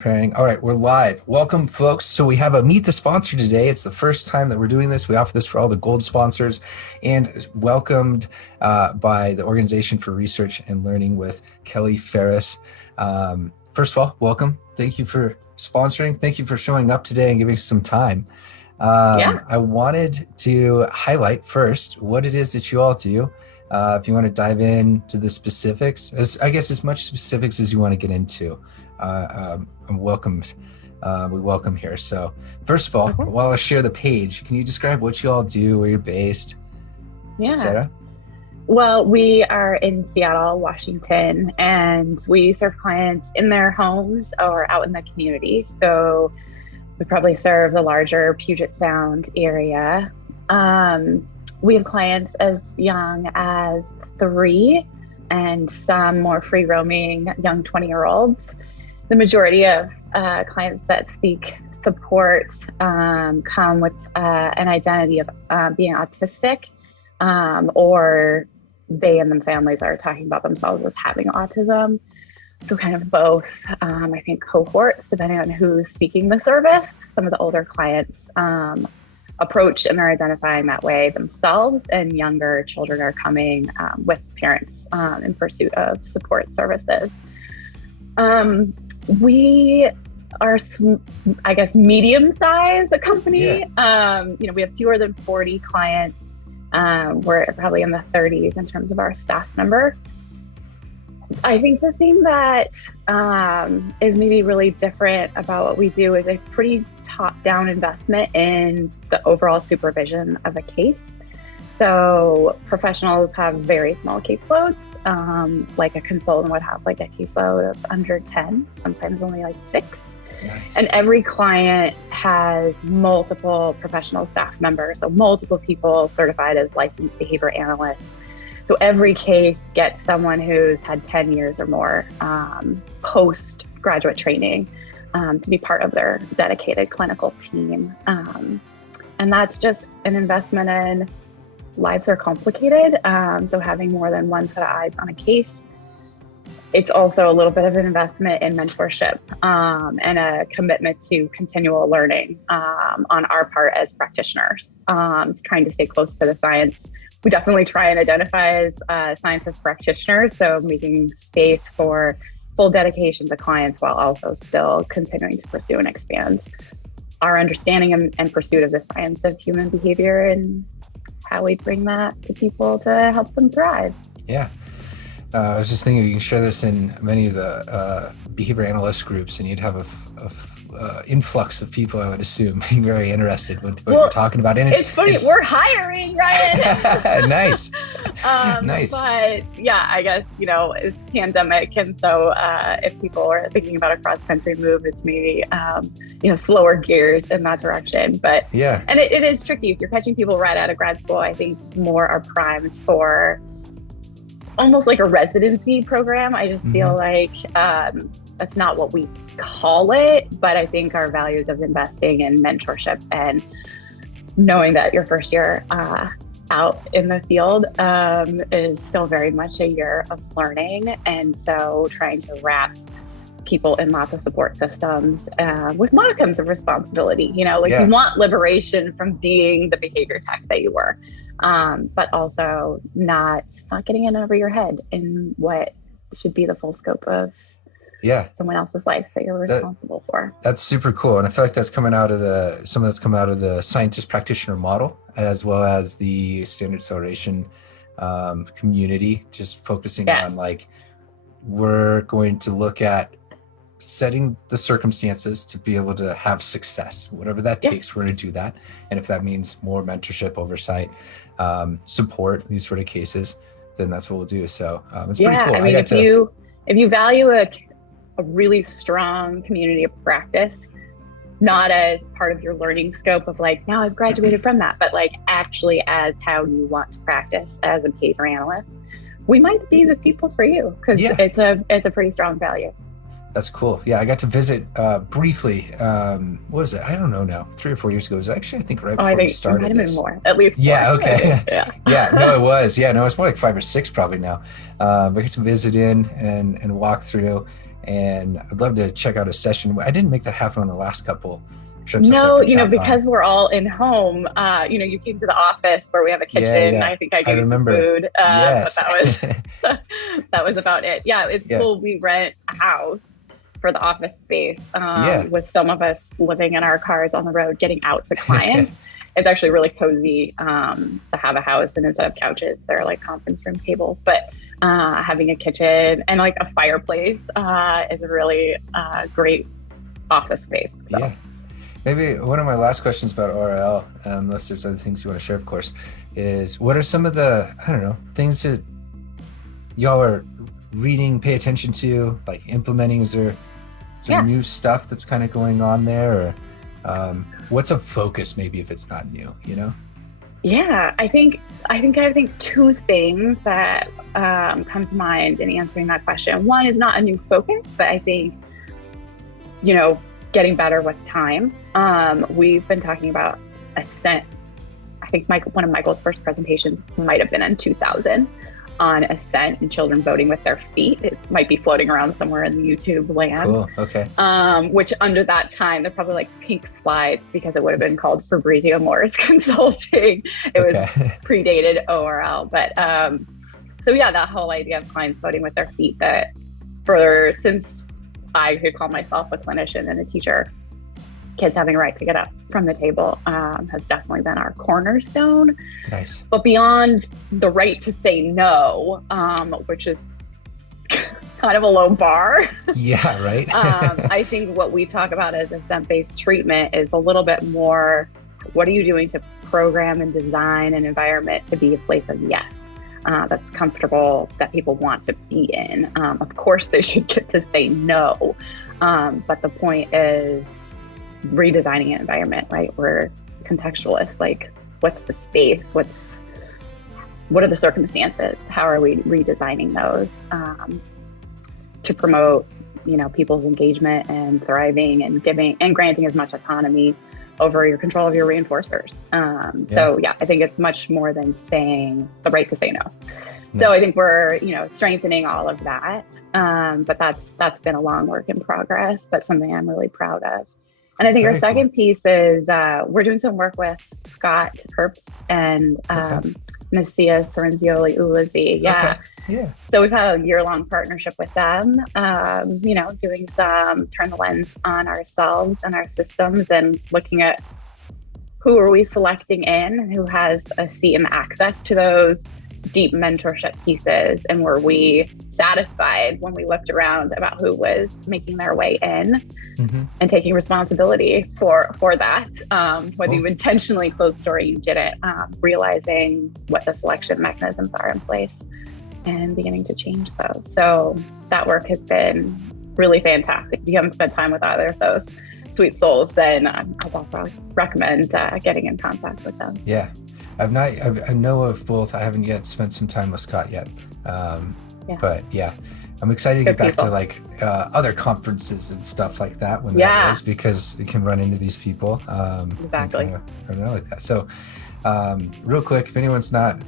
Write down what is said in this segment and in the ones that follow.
Praying. All right, we're live. Welcome, folks. So we have a Meet the Sponsor today. It's the first time that we're doing this. We offer this for all the gold sponsors and welcomed by the Organization for Research and Learning with Kelly Ferris. First of all, welcome. Thank you for sponsoring. Thank you for showing up today and giving us some time. I wanted to highlight first what it is that you all do. If you want to dive into the specifics, as much specifics as you want to get into. I'm welcomed. We welcome here. So first of all, while I share the page, can you describe what you all do, where you're based, etc.? Well, we are in Seattle, Washington, and we serve clients in their homes or out in the community. So we probably serve the larger Puget Sound area. We have clients as young as 3 and some more free roaming young 20-year-olds. The majority of clients that seek support come with an identity of being autistic, or they and their families are talking about themselves as having autism. So kind of both, I think, cohorts, depending on who's seeking the service. Some of the older clients approach and are identifying that way themselves, and younger children are coming with parents in pursuit of support services. We are, I guess, medium-sized company. Yeah. We have fewer than 40 clients. We're probably in the 30s in terms of our staff number. I think the thing that is maybe really different about what we do is a pretty top-down investment in the overall supervision of a case. So professionals have very small caseloads. Like a consultant would have like a caseload of under 10, sometimes only like 6. Nice. And every client has multiple professional staff members, so multiple people certified as licensed behavior analysts. So every case gets someone who's had 10 years or more post-graduate training to be part of their dedicated clinical team. And that's just an investment in lives are complicated, so having more than one set of eyes on a case. It's also a little bit of an investment in mentorship and a commitment to continual learning on our part as practitioners, trying to stay close to the science. We definitely try and identify as science as practitioners, so making space for full dedication to clients while also still continuing to pursue and expand our understanding and pursuit of the science of human behavior and how we bring that to people to help them thrive. Yeah. I was just thinking you can share this in many of the behavior analyst groups and you'd have a influx of people, I would assume, being very interested with what you're talking about. And it's funny, we're hiring, Ryan. Nice. Nice. But yeah, I guess, it's pandemic. And so if people are thinking about a cross-country move, it's maybe, slower gears in that direction. But yeah, and it is tricky. If you're catching people right out of grad school, I think more are primed for almost like a residency program. I just feel like that's not what we call it, but I think our values of investing in mentorship and knowing that your first year out in the field is still very much a year of learning. And so trying to wrap people in lots of support systems with modicums of responsibility, you want liberation from being the behavior tech that you were, but also not getting in over your head in what should be the full scope of someone else's life that you're responsible for. That's super cool. And I feel like that's coming out of some of that's come out of the scientist practitioner model, as well as the standard acceleration community, just focusing on we're going to look at setting the circumstances to be able to have success, whatever that takes, we're going to do that. And if that means more mentorship, oversight, support, these sort of cases, then that's what we'll do. So it's pretty cool. I mean, if you value a really strong community of practice, not as part of your learning scope of now I've graduated from that, but actually as how you want to practice as a behavior analyst, we might be the people for you because it's a pretty strong value. That's cool. Yeah, I got to visit briefly. What was it? I don't know now. 3 or 4 years ago. It was actually, I think, right before we started it might have been more, at least. Yeah, okay. Yeah. No, it was. Yeah, no, it's more like 5 or 6 probably now. We got to visit in and walk through. and I'd love to check out a session. I didn't make that happen on the last couple trips. No, up there for because we're all in home, you came to the office where we have a kitchen. Yeah. I think I gave you some food, yes. but that was about it. Yeah, it's cool. We rent a house for the office space, with some of us living in our cars on the road, getting out to clients. It's actually really cozy to have a house, and instead of couches, they're like conference room tables. But having a kitchen and like a fireplace is a really great office space. So. Yeah. Maybe one of my last questions about O.R.L, unless there's other things you want to share, of course, is what are some of the, I don't know, things that y'all are reading, pay attention to, like implementing? Is there some new stuff that's kind of going on there, or what's a focus maybe if it's not new, you know? Yeah, I think two things that come to mind in answering that question. One is not a new focus, but I think, getting better with time. We've been talking about Ascent. I think one of Michael's first presentations might have been in 2000 on Ascent and children voting with their feet. It might be floating around somewhere in the YouTube land. Cool. Okay. Which under that time, they're probably like pink slides because it would have been called Fabrizio Morris Consulting. It was predated O.R.L. But so yeah, that whole idea of clients voting with their feet, that since I could call myself a clinician and a teacher, kids having a right to get up from the table has definitely been our cornerstone. Nice. But beyond the right to say no, which is kind of a low bar. Yeah, right. I think what we talk about as Ascent-based treatment is a little bit more, what are you doing to program and design an environment to be a place of yes, that's comfortable, that people want to be in. Of course, they should get to say no. But the point is redesigning an environment, right? We're contextualists, like what's the space? What are the circumstances? How are we redesigning those to promote, people's engagement and thriving and giving and granting as much autonomy over your control of your reinforcers. So I think it's much more than saying the right to say no. Nice. So I think we're, strengthening all of that. But that's been a long work in progress, but something I'm really proud of. And I think our second piece is we're doing some work with Scott Herbst and Nasia Sorenzioli Ulazi. Yeah. Okay. Yeah. So we've had a year-long partnership with them, doing some turn the lens on ourselves and our systems and looking at who are we selecting in, who has a seat and access to those deep mentorship pieces, and were we satisfied when we looked around about who was making their way in and taking responsibility for that, whether you intentionally closed the door or you didn't, realizing what the selection mechanisms are in place and beginning to change those. So that work has been really fantastic. If you haven't spent time with either of those sweet souls, then I'll definitely recommend getting in contact with them. Yeah. I know of both. I haven't yet spent some time with Scott yet. But yeah, I'm excited to get back to like other conferences and stuff like that when that is, because we can run into these people. Exactly. And like that. So real quick, if anyone's not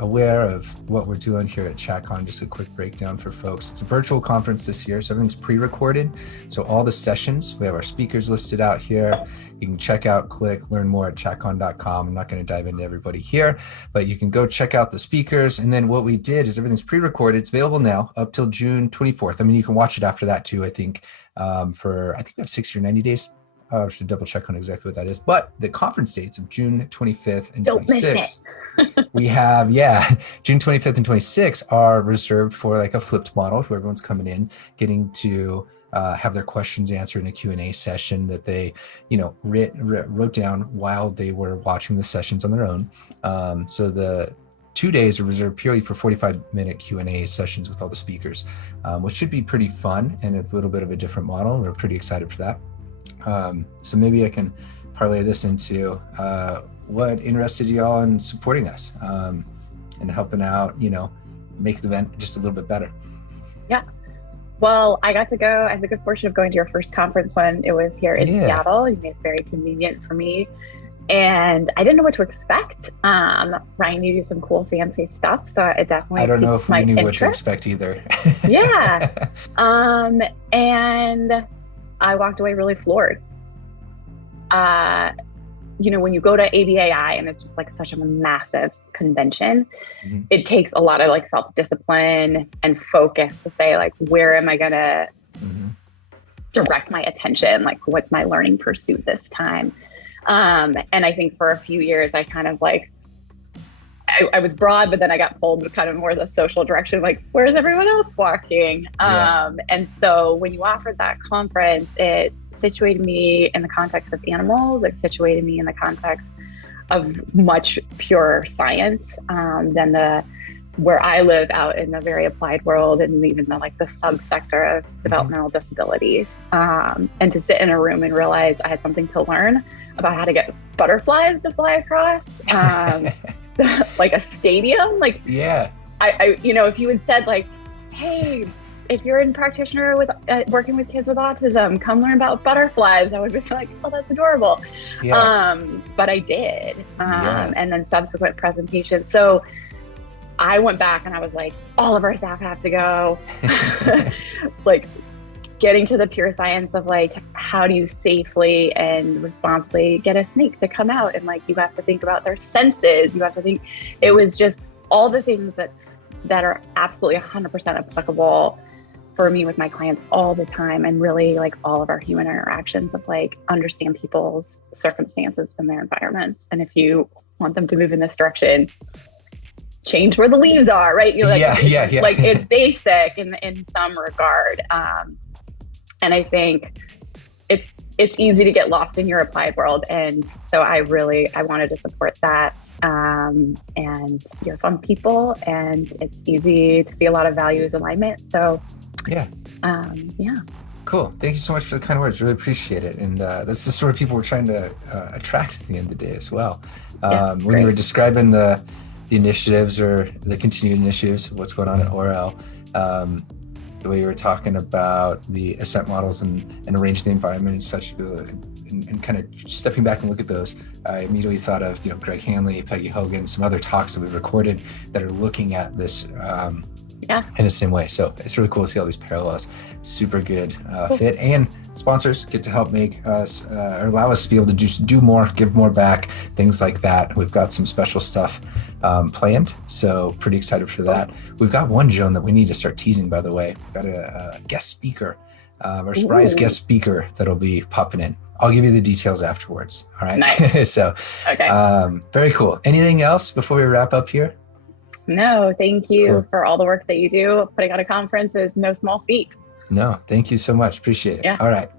aware of what we're doing here at CHATTcon, just a quick breakdown for folks. It's a virtual conference this year, so everything's pre-recorded. So all the sessions, we have our speakers listed out here. You can check out, learn more at CHATTcon.com. I'm not going to dive into everybody here, but you can go check out the speakers. And then what we did is everything's pre-recorded. It's available now up till June 24th. I mean, you can watch it after that too, I think, I think we have 60 or 90 days. I should double check on exactly what that is. But the conference dates of June 25th and 26th, we have, June 25th and 26th are reserved for like a flipped model where everyone's coming in, getting to have their questions answered in a Q&A session that they, wrote down while they were watching the sessions on their own. So the 2 days are reserved purely for 45-minute Q&A sessions with all the speakers, which should be pretty fun and a little bit of a different model. We're pretty excited for that. So maybe I can parlay this into what interested y'all in supporting us and helping out, make the event just a little bit better. Yeah. Well, I got to go. I had the good fortune of going to your first conference when it was here in Seattle. You made it very convenient for me And I didn't know what to expect. Ryan, you do some cool, fancy stuff, so it definitely I don't know if we knew interest. what to expect either. Yeah. And I walked away really floored. When you go to ABAI and it's just like such a massive convention, mm-hmm. it takes a lot of like self-discipline and focus to say like, where am I gonna mm-hmm. direct my attention? Like, what's my learning pursuit this time? And I think for a few years, I kind of like, I was broad, but then I got pulled with kind of more the social direction, like, where's everyone else walking? Yeah. And so when you offered that conference, it situated me in the context of animals, it situated me in the context of much purer science than where I live out in the very applied world and even the subsector of developmental mm-hmm. disabilities. And to sit in a room and realize I had something to learn about how to get butterflies to fly across like a stadium. Like, yeah, I if you had said like, hey, if you're a practitioner with working with kids with autism, come learn about butterflies, I would be like, oh, that's adorable. Yeah. But I did. And then subsequent presentations. So I went back and I was like, all of our staff have to go. Like getting to the pure science of like, how do you safely and responsibly get a snake to come out? And like, you have to think about their senses. You have to think, it was just all the things that are absolutely 100% applicable for me with my clients all the time. And really like all of our human interactions of like, understand people's circumstances and their environments. And if you want them to move in this direction, change where the leaves are, right? You're like, yeah. Like it's basic in some regard. And I think it's easy to get lost in your applied world. And so I wanted to support that. And you're fun people and it's easy to see a lot of values alignment. So yeah. Cool. Thank you so much for the kind words. Really appreciate it. And that's the sort of people we're trying to attract at the end of the day as well. When you were describing the initiatives or the continued initiatives of what's going on at O.R.L, the way you were talking about the ascent models and arranging the environment and such, and kind of stepping back and look at those, I immediately thought of Greg Hanley, Peggy Hogan, some other talks that we've recorded that are looking at this in the same way. So it's really cool to see all these parallels. Super good fit, and sponsors get to help make us or allow us to be able to just do more, give more back, things like that. We've got some special stuff planned, so pretty excited for that. We've got one, Joan, that we need to start teasing, by the way. We've got a guest speaker, our surprise guest speaker that'll be popping in. I'll give you the details afterwards. All right. Nice. So, okay. Very cool. Anything else before we wrap up here? No, thank you for all the work that you do. Putting on a conference is no small feat. No, thank you so much. Appreciate it. Yeah. All right.